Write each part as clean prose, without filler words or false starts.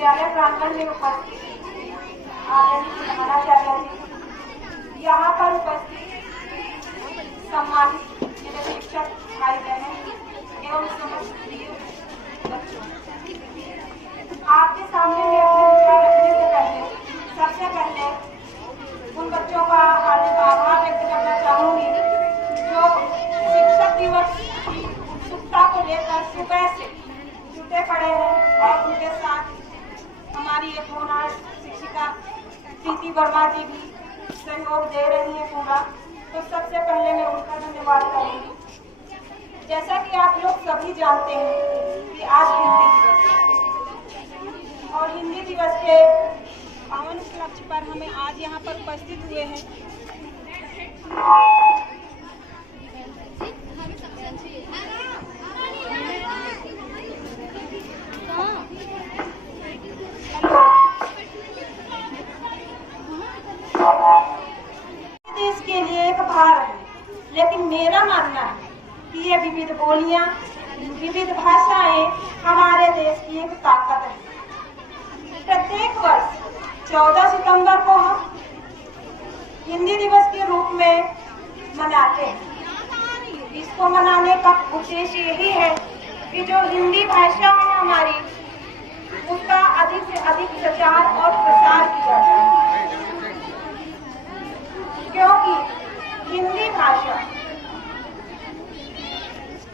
विद्यालय प्रांगण में उपस्थित आदरणीय प्रधानाचार्य जी, यहाँ पर उपस्थित सम्मानित मेरे शिक्षक भाई बहन एवं समस्त प्रिय बच्चों, आपके सामने मैं अपने विचार रखने से पहले सबसे पहले उन बच्चों का हार्दिक आभार व्यक्त करना चाहूंगी जो शिक्षक दिवस की उत्सुकता को लेकर सुबह से जुटे पड़े हैं और उनके साथ हमारी एक होनहार शिक्षिका प्रीति वर्मा जी भी सहयोग दे रही है पूरा। तो सबसे पहले मैं उनका धन्यवाद करूंगी। जैसा कि आप लोग सभी जानते हैं कि आज हिंदी दिवस है और हिंदी दिवस के पावन उपलक्ष्य पर हमें आज यहाँ पर उपस्थित हुए हैं। देश के लिए एक भार है, लेकिन मेरा मानना है कि ये विविध बोलियां, विविध भाषाएं हमारे देश की एक ताकत है। प्रत्येक वर्ष 14 सितंबर को हम हिंदी दिवस के रूप में मनाते हैं। इसको मनाने का उद्देश्य यही है कि जो हिंदी भाषा है हमारी, उसका अधिक से अधिक प्रचार और प्रसार किया जाए, क्योंकि हिंदी भाषा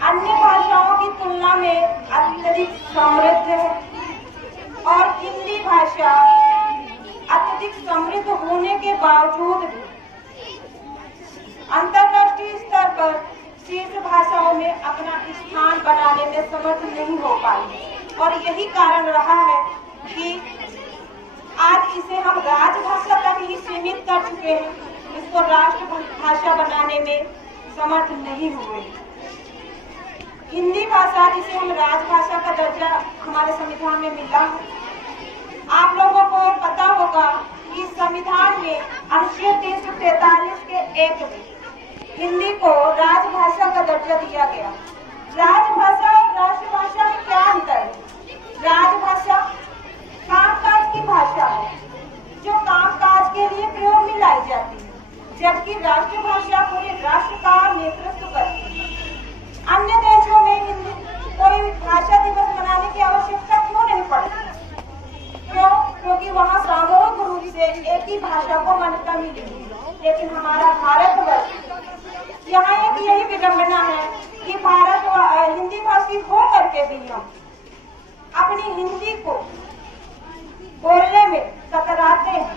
अन्य भाषाओं की तुलना में अत्यधिक समृद्ध है और हिंदी भाषा अत्यधिक समृद्ध होने के बावजूद भी अंतर्राष्ट्रीय स्तर पर शीर्ष भाषाओं में अपना स्थान बनाने में समर्थ नहीं हो पाई और यही कारण रहा है कि आज इसे हम राजभाषा तक ही सीमित कर चुके हैं, इसको राष्ट्रभाषा बनाने में समर्थ नहीं हुए। हिंदी भाषा जिसे हम राजभाषा का दर्जा हमारे संविधान में मिला है। आप लोगों को पता होगा कि संविधान में अनुच्छेद 343 के 1 में हिंदी को राजभाषा का दर्जा दिया गया। राजभाषा और राष्ट्रभाषा में क्या अंतर है? राजभाषा कामकाज की भाषा है जो कामकाज के लिए प्रयोग में लाई जाती है, जबकि राष्ट्रभाषा पूरे राष्ट्र का नेतृत्व करती है। अन्य देशों में हिंदी कोई भाषा दिवस मनाने की आवश्यकता क्यों नहीं पड़ती? क्यों? क्योंकि वहाँ सामूहिक रूप से एक ही भाषा को मान्यता मिली है। लेकिन हमारा भारतवर्ष, यहाँ एक यही विडंबना है कि भारत हिंदी भाषी हो करके भी हम अपनी हिंदी को बोलने में कतराते हैं।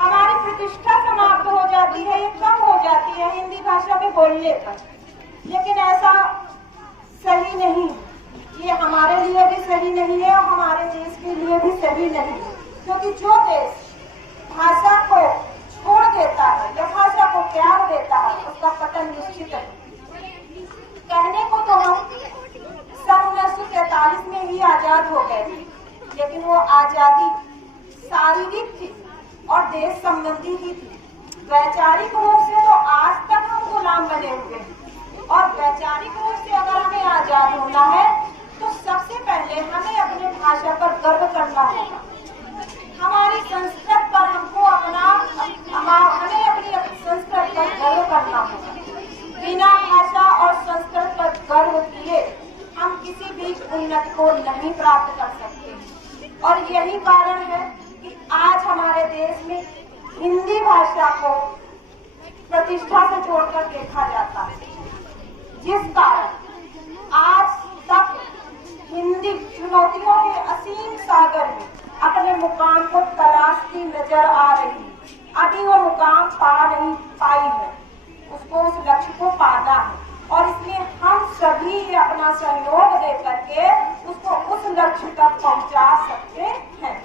हमारी प्रतिष्ठा समाप्त हो जाती है, ये कम हो जाती है हिंदी भाषा में बोलने पर। लेकिन ऐसा सही नहीं, ये हमारे लिए भी सही नहीं है और हमारे देश के लिए भी सही नहीं है, क्योंकि जो देश भाषा को छोड़ देता है या भाषा को त्याग देता है उसका पतन निश्चित है। कहने को तो हम सन 1943 में ही आजाद हो गए थे, लेकिन वो आजादी शारीरिक थी और देश संबंधी ही थी। वैचारिक रूप से तो आज तक हम गुलाम बने हुए हैं और वैचारिक रूप से अगर हमें आजाद होना है तो सबसे पहले हमें अपने भाषा पर गर्व करना होगा। हमारी संस्कृत पर हमको हमें अपनी संस्कृत पर गर्व करना होगा। बिना भाषा और संस्कृत पर गर्व किए हम किसी भी उन्नति को नहीं प्राप्त कर सकते। और यही कारण है कि आज हमारे देश में हिंदी भाषा को प्रतिष्ठा से जोड़कर देखा जाता है, जिस कारण आज तक हिंदी चुनौतियों के असीम सागर में अपने मुकाम को तलाशती नजर आ रही है। अभी वो मुकाम पा नहीं पाई है, उसको उस लक्ष्य को पाना है और इसलिए हम सभी अपना सहयोग दे करके उसको उस लक्ष्य तक पहुंचा सकते हैं।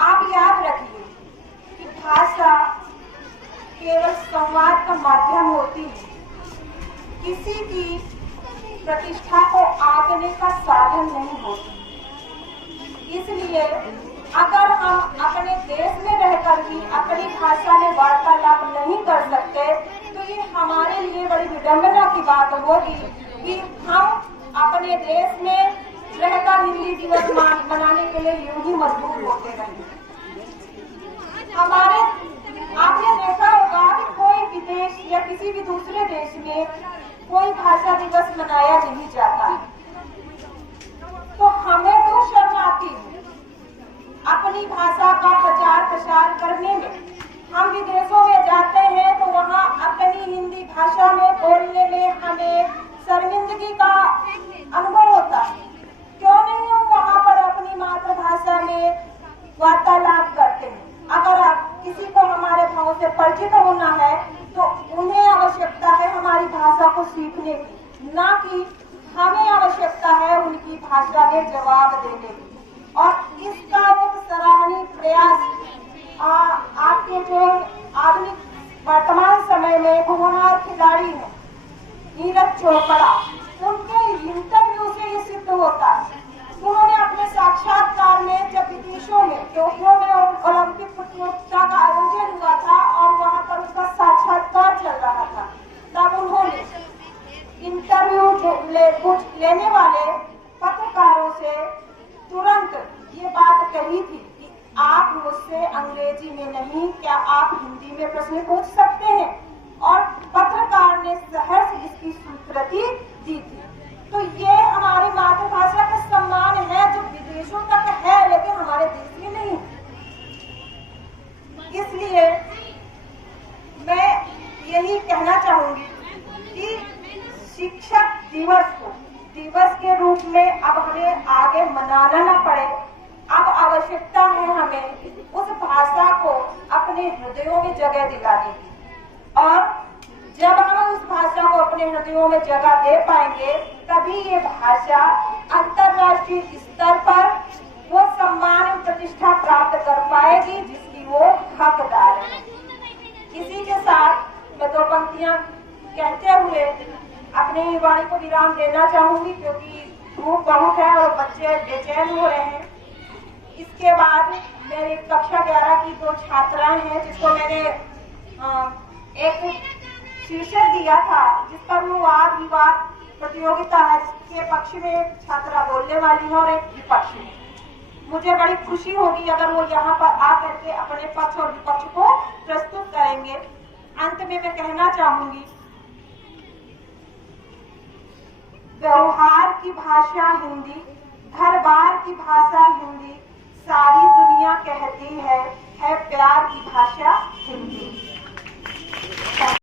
आप याद रखिए कि भाषा केवल संवाद का माध्यम होती है, किसी की प्रतिष्ठा को आंकने का साधन नहीं होती। इसलिए अगर हम अपने देश में रहकर भी अपनी भाषा में वार्तालाप नहीं कर सकते तो ये हमारे लिए बड़ी विडंबना की बात होगी कि हम अपने देश में रहकर हिंदी दिवस मनाने के लिए यूं ही मजबूर होते रहे। हमारे आपने देखा होगा कि कोई विदेश या किसी भी दूसरे देश में कोई भाषा दिवस मनाया नहीं जाता, तो हमें क्यों शर्म आती है अपनी भाषा का प्रचार प्रसार करने में। हम विदेशों में जाते हैं तो वहाँ अपनी हिंदी भाषा में बोलने में हमें शर्मिंदगी का अनुभव होता है। क्यों नहीं हम वहाँ पर अपनी मातृभाषा में वार्तालाप करते हैं। अगर आप किसी को हमारे भाव से परिचित होना है तो उन्हें आवश्यकता है हमारी भाषा को सीखने की, ना कि हमें आवश्यकता है उनकी भाषा में जवाब देने की। और इसका एक सराहनीय प्रयास आपके जो आधुनिक वर्तमान समय में होनहार खिलाड़ी हैं नीरज चोपड़ा, उनके इंटरव्यू से ये सिद्ध होता है। उन्होंने अपने साक्षात्कार में जब विदेशों में टोक्यो में ओलंपिक प्रतियोगिता का आयोजन हुआ था और वहां पर उसका साक्षात्कार चल रहा था, तब उन्होंने इंटरव्यू लेने वाले पत्रकारों से तुरंत ये बात कही थी कि आप मुझसे अंग्रेजी में नहीं, क्या आप हिंदी में प्रश्न पूछ सकते हैं, और पत्रकार ने सहर्ष इसकी स्वीकृति दी थी। तो ये हमारी मातृभाषा का सम्मान है जो विदेशों तक है लेकिन हमारे देश में नहीं। इसलिए मैं यही कहना चाहूंगी कि शिक्षक दिवस को दिवस के रूप में अब हमें आगे मनाना न पड़े। अब आवश्यकता है हमें उस भाषा को अपने हृदयों में जगह दिलाने की, और जब हम उस भाषा को अपने हृदयों में जगह दे पाएंगे तभी ये भाषा अंतर्राष्ट्रीय स्तर पर वो सम्मान और प्रतिष्ठा प्राप्त कर पाएगी जिसकी वो हकदार है। इसी के साथ मैं दो पंक्तियां कहते हुए अपनी वाणी को विराम देना चाहूंगी, क्योंकि धूप बहुत है और बच्चे बेचैन हो रहे हैं। इसके बाद मेरी कक्षा 11 की दो छात्राएं हैं जिसको मैंने एक शीर्षक दिया था जिस पर वो वाद विवाद प्रतियोगिता है, जिसके पक्ष में एक छात्रा बोलने वाली है और एक विपक्ष में। मुझे बड़ी खुशी होगी अगर वो यहाँ पर आकर के अपने पक्ष और विपक्ष को प्रस्तुत करेंगे। अंत में मैं कहना चाहूंगी, व्यवहार की भाषा हिंदी, घर बार की भाषा हिंदी, सारी दुनिया कहती है प्यार की भाषा हिंदी।